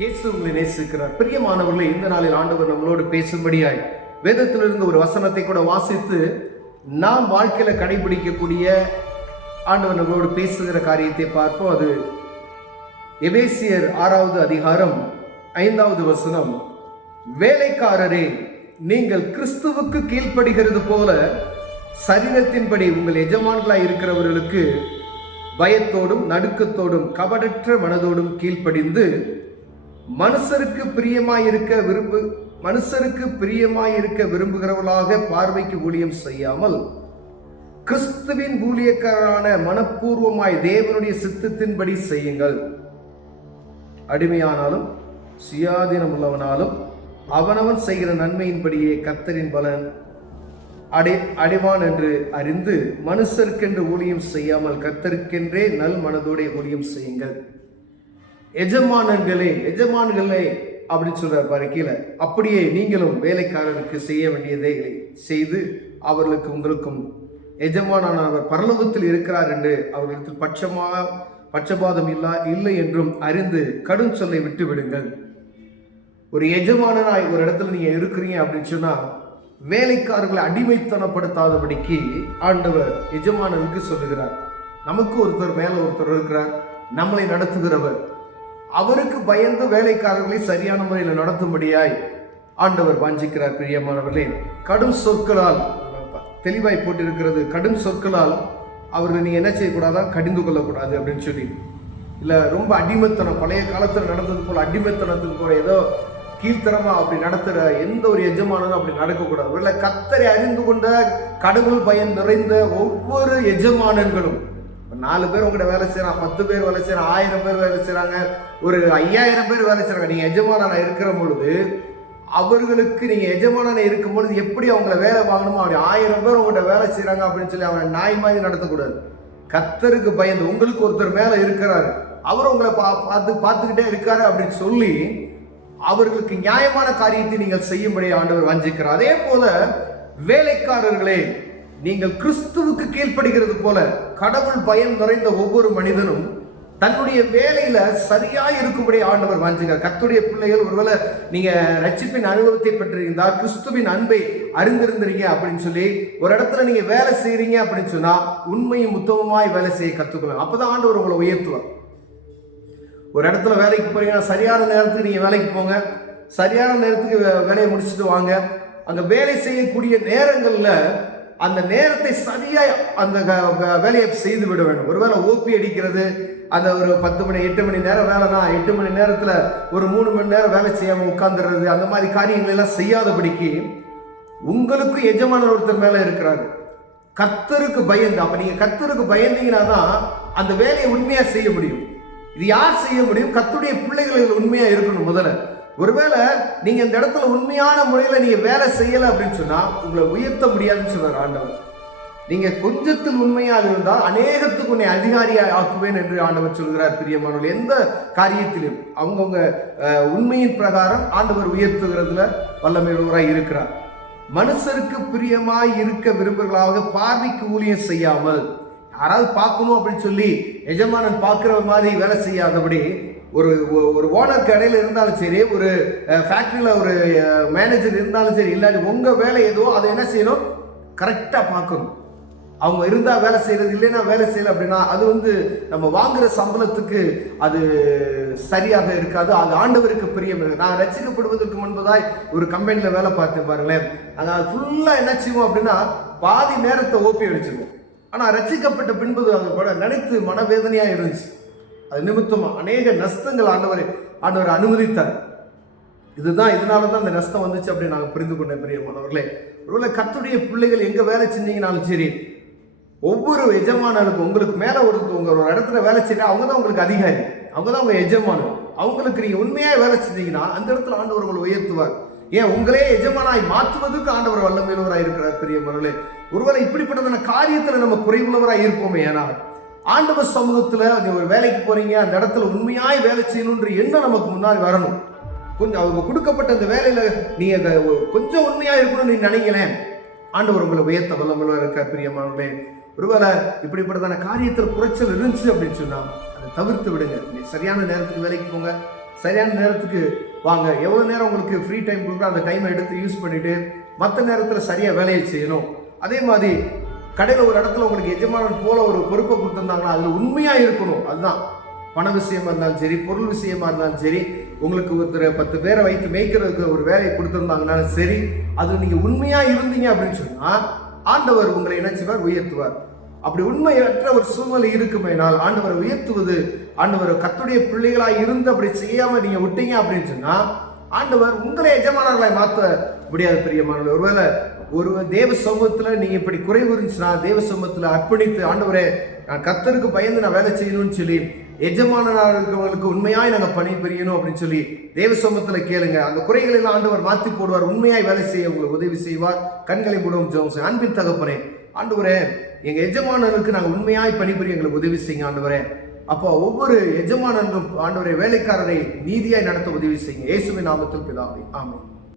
இயேசு உங்களை நேசிக்கிறார். பிரியமானவர்களே, இந்த நாளில் ஆண்டவர் நம்மளோடு பேசும்படியாய் வேதத்திலிருந்து ஒரு வசனத்தை கூட வாசித்து நாம் வாழ்க்கையில கடைபிடிக்கக்கூடிய ஆண்டவர் நம்மளோடு பேசுகிற காரியத்தை பார்ப்போம். அது எபேசியர் 6வது அதிகாரம் 5வது வசனம். வேலைக்காரரே, நீங்கள் கிறிஸ்துவுக்கு கீழ்ப்படுகிறது போல சரீரத்தின்படி உங்கள் எஜமான்களாய் இருக்கிறவர்களுக்கு பயத்தோடும் நடுக்கத்தோடும் கபடற்ற மனதோடும் கீழ்ப்படிந்து மனுஷருக்கு பிரியமாயிருக்க விரும்புகிறவர்களாக பார்வைக்கு ஊழியம் செய்யாமல் கிறிஸ்துவின் ஊழியக்காரரான மனப்பூர்வமாய் தேவனுடைய சித்தத்தின்படி செய்யுங்கள். அடிமையானாலும் சுயாதீனம் உள்ளவனாலும் அவனவன் செய்கிற நன்மையின்படியே கர்த்தரின் பலன் அடைவான் என்று அறிந்து மனுஷருக்கென்று ஊழியம் செய்யாமல் கர்த்தருக்கென்றே நல் மனதோட ஊழியம் செய்யுங்கள். எஜமான்களே அப்படின்னு சொல்றார் பாரு கீழே. அப்படியே நீங்களும் வேலைக்காரருக்கு செய்ய வேண்டியதை செய்து அவர்களுக்கு உங்களுக்கும் எஜமானவர் பரலோகத்தில் இருக்கிறார் என்று அவர்களுக்கு பட்சபாதம் இல்லை என்றும் அறிந்து கடும் சொல்லை விட்டு விடுங்கள். ஒரு எஜமானனாய் ஒரு இடத்துல நீங்க இருக்கிறீங்க அப்படின்னு சொன்னா வேலைக்காரர்களை அடிமைத்தனப்படுத்தாதபடிக்கு ஆண்டவர் எஜமானனுக்கு சொல்லுகிறார். நமக்கு மேல ஒருத்தர் இருக்கிறார், நம்மளை நடத்துகிறவர். அவருக்கு பயந்து வேலைக்காரர்களை சரியான முறையில் நடத்தும்படியாய் ஆண்டவர் வாஞ்சிக்கிறார். பிரியமானவர்களே, கடும் சொற்களால் தெளிவாய் போட்டிருக்கிறது. கடும் சொற்களால் அவர்கள் நீங்க என்ன செய்யக்கூடாதான், கடிந்து கொள்ளக்கூடாது அப்படின்னு சொல்லி. இல்ல ரொம்ப அடிமைத்தனம், பழைய காலத்தில் நடந்தது போல அடிமைத்தனத்துக்கு போல ஏதோ கீழ்த்தரமா அப்படி நடத்துற எந்த ஒரு எஜமானனும் அப்படி நடக்கக்கூடாது. இல்லை, கர்த்தரை அறிந்து கொண்ட கடவுள் பயம் நிறைந்த ஒவ்வொரு எஜமானன்களும் 4 பேர் உங்கள்கிட்ட வேலை செய்யறான், 10 பேர் வேலை செய்யறான், 1000 பேர் வேலை செய்யறாங்க, ஒரு 5000 பேர் வேலை செய்யறாங்க. நீங்க எஜமானனா இருக்கிற பொழுது அவர்களுக்கு நீங்க எஜமானனை இருக்கும் பொழுது எப்படி அவங்கள வேலை வாங்கணுமோ அப்படி 1000 பேர் உங்கள்கிட்ட வேலை செய்யறாங்க அப்படின்னு சொல்லி அவனை நாய் மாதிரி நடத்தக்கூடாது. கர்த்தருக்கு பயந்து உங்களுக்கு ஒருத்தர் மேல இருக்கிறாரு, அவர் உங்களை பார்த்துக்கிட்டே இருக்காரு அப்படின்னு சொல்லி அவர்களுக்கு நியாயமான காரியத்தை நீங்கள் செய்யும்படி ஆண்டவர் வாஞ்சிக்கிறார். அதே போல வேலைக்காரர்களே, நீங்கள் கிறிஸ்துவுக்கு கீழ்ப்படுகிறது போல கடவுள் பயம் நிறைந்த ஒவ்வொரு மனிதனும் தன்னுடைய வேலையில சரியாய் இருக்கும்படி ஆண்டவர் வாஞ்சிக்கிறார். கர்த்தருடைய பிள்ளைகள், ஒருவேளை நீங்க ரட்சிப்பின் அனுபவத்தை பெற்றிருந்தா, கிறிஸ்துவின் அன்பை அறிந்திருந்தீங்க அப்படின்னு சொல்லி ஒரு இடத்துல நீங்க வேலை செய்யறீங்க அப்படின்னு சொன்னா உண்மையும் உத்தமமாய் வேலை செய்ய கத்துக்கலாம். அப்பதான் ஆண்டவர் உங்களை உயர்த்துவார். ஒரு இடத்துல வேலைக்கு போறீங்க, சரியான நேரத்துக்கு நீங்க வேலைக்கு போங்க, சரியான நேரத்துக்கு வேலையை முடிச்சுட்டு வாங்க. அங்க வேலை செய்யக்கூடிய நேரங்கள்ல அந்த நேரத்தை சரியா அந்த வேலையை செய்து விட வேண்டும். ஒருவேளை ஓபி அடிக்கிறது, அந்த ஒரு 10 மணி 8 மணி நேரம் வேலைனா 8 மணி நேரத்துல ஒரு 3 மணி நேரம் வேலை செய்யாம உட்கார்ந்துடுறது, அந்த மாதிரி காரியங்கள் எல்லாம் செய்யாதபடிக்கு உங்களுக்கு எஜமானர் ஒருத்தர் மேல இருக்கிறாரு. கர்த்தருக்கு பயந்து, அப்ப நீங்க கர்த்தருக்கு பயந்தீங்கன்னா தான் அந்த வேலையை உண்மையா செய்ய முடியும். இது யார் செய்ய முடியும்? கர்த்தருடைய பிள்ளைகள் உண்மையா இருக்கணும். முதல்ல ஒருவேளை நீங்க இந்த இடத்துல உண்மையான முறையில நீங்க வேலை செய்யல அப்படின்னு சொன்னா உங்களை உயர்த்த முடியாதுன்னு சொல்றார் ஆண்டவர். நீங்க கொஞ்சத்தில் உண்மையா இருந்தால் அநேகத்துக்கு உன்னை அதிகாரியா ஆக்குவேன் என்று ஆண்டவர் சொல்கிறார். பிரியமானவர்கள், எந்த காரியத்திலும் அவங்கவுங்க உண்மையின் பிரகாரம் ஆண்டவர் உயர்த்துகிறதுல வல்லமையுள்ளவராய் இருக்கிறார். மனுஷருக்கு பிரியமாய் இருக்க விரும்புகளாக பார்வைக்கு ஊழியம் செய்யாமல், யாராவது பார்க்கணும் அப்படின்னு சொல்லி எஜமானன் பார்க்கிற மாதிரி வேலை செய்யாதபடி, ஒரு ஓனர் கடையில் இருந்தாலும் சரி, ஒரு ஃபேக்டரியில் ஒரு மேனேஜர் இருந்தாலும் சரி, இல்லாட்டி உங்க வேலை ஏதோ அதை என்ன செய்யணும், கரெக்டா பார்க்கணும். அவங்க இருந்தா வேலை செய்யறது, இல்லைன்னா வேலை செய்யல அப்படின்னா அது நம்ம வாங்குற சம்பளத்துக்கு அது சரியாக இருக்காது. அது ஆண்டவருக்கு பிரியம் இருக்கு. நான் ரசிக்கப்படுவதற்கு முன்பதாய் ஒரு கம்பெனியில வேலை பார்த்தேன் பாருங்களேன். நாங்கள் ஃபுல்லா என்ன செய்வோம் அப்படின்னா பாதி நேரத்தை ஓப்பி அடிச்சிருவோம். ஆனா ரசிக்கப்பட்ட பின்பு அது கூட நினைத்து மனவேதனையா இருந்துச்சு. அது நிமித்தமா அநேக நஷ்டங்கள் ஆண்டவர் அனுமதித்தார். இதனாலதான் அந்த நஷ்டம் வந்துச்சு அப்படின்னு நாங்கள் புரிந்து கொண்டேன். பிரியமானவர்களே, ஒருவேளை கர்த்தருடைய பிள்ளைகள் எங்க வேலை செஞ்சீங்கனாலும் சரி, ஒவ்வொரு எஜமானனுக்கும் உங்களுக்கு மேல ஒரு இடத்துல வேலை செய்ய அவங்க தான் உங்களுக்கு அதிகாரி, அவங்க தான் உங்க எஜமானம். அவங்களுக்கு நீங்க உண்மையா வேலை செஞ்சீங்கன்னா அந்த இடத்துல ஆண்டவர் உங்களை உயர்த்துவார். ஏன் உங்களே எஜமானாய் மாற்றுவதற்கு ஆண்டவர் வல்லமையுள்ளவராய் இருக்கிறார். பிரியமானவர்களே, ஒருவேளை இப்படிப்பட்டதான காரியத்துல நம்ம குறைவுள்ளவராய் இருப்போமே, ஆனால் ஆண்டவர் சமூகத்துல நீ ஒரு வேலைக்கு போறீங்க, அந்த இடத்துல உண்மையாய் வேலை செய்யணும்ன்ற எண்ணம் நமக்கு முன்னாடி வரணும். கொஞ்சம் அவங்க கொடுக்கப்பட்ட அந்த வேலையில நீங்க கொஞ்சம் உண்மையா இருக்கணும்னு நீ நினைக்கிறேன், ஆண்டவர் உங்களை உயர்த்த வல்லமையுள்ளவராய் இருக்கார். பிரியமானவர்களே, ஒருவேளை இப்படிப்பட்டதான காரியத்தில் குறைச்சல் இருந்துச்சு அப்படின்னு சொன்னா அதை தவிர்த்து விடுங்க. சரியான நேரத்துக்கு வேலைக்கு போங்க, சரியான நேரத்துக்கு வாங்க. எவ்வளோ நேரம் உங்களுக்கு ஃப்ரீ டைம் கொடுக்குறோம் அந்த டைமை எடுத்து யூஸ் பண்ணிவிட்டு மற்ற நேரத்தில் சரியாக வேலையை செய்யணும். அதே மாதிரி கடையில் ஒரு இடத்துல உங்களுக்கு எஜமானன் போல ஒரு பொறுப்பை கொடுத்துருந்தாங்கன்னா அதில் உண்மையாக இருக்கணும். அதுதான் பண விஷயமா இருந்தாலும் சரி, பொருள் விஷயமா இருந்தாலும் சரி, உங்களுக்கு ஒருத்தர் 10 பேரை வைத்து மேய்க்கிறதுக்கு ஒரு வேலையை கொடுத்துருந்தாங்கனாலும் சரி, அது நீங்கள் உண்மையாக இருந்தீங்க அப்படின்னு சொன்னால் ஆண்டவர் உங்களை என்ன செய்வார்? உயர்த்துவார். அப்படி உண்மையற்ற ஒரு சூழ்நிலை இருக்குமேனால் ஆண்டவரை உயர்த்துவது, ஆண்டவர் கர்த்தருடைய பிள்ளைகளாக இருந்து அப்படி செய்யாமல் நீங்கள் விட்டீங்க அப்படின்னு சொன்னால் ஆண்டவர் உங்களை எஜமானர்களை மாற்ற முடியாது. பிரியமானவர்களே, ஒருவேளை ஒரு தேவ சமூகத்தில் நீங்கள் இப்படி குறைவு இருந்துச்சுன்னா தேவ சமூகத்தில் அர்ப்பணித்து, ஆண்டவரே நான் கர்த்தருக்கு பயந்து நான் வேலை செய்யணும்னு சொல்லி எஜமானராக இருக்கிறவங்களுக்கு உண்மையாய் நாங்கள் பணி புரியணும் அப்படின்னு சொல்லி தேவ சமூகத்தில் கேளுங்க. அந்த குறைகளை எல்லாம் ஆண்டவர் மாற்றி போடுவார். உண்மையாய் வேலை செய்ய உங்களுக்கு உதவி செய்வார். கண்களை மூடும் ஜெபம். அன்பின் தகப்பனே, ஆண்டவரே எங்கள் எஜமானருக்கு நாங்கள் உண்மையாய் பணிபுரிய எங்களுக்கு உதவி செய்யுங்க ஆண்டவரே. அப்போ ஒவ்வொரு எஜமானனும் ஆண்டவரே வேலைக்காரரை நீதியாய் நடத்த உதவி செய்யுங்க. இயேசுவின் நாமத்தில் பிதாவே, ஆமென்.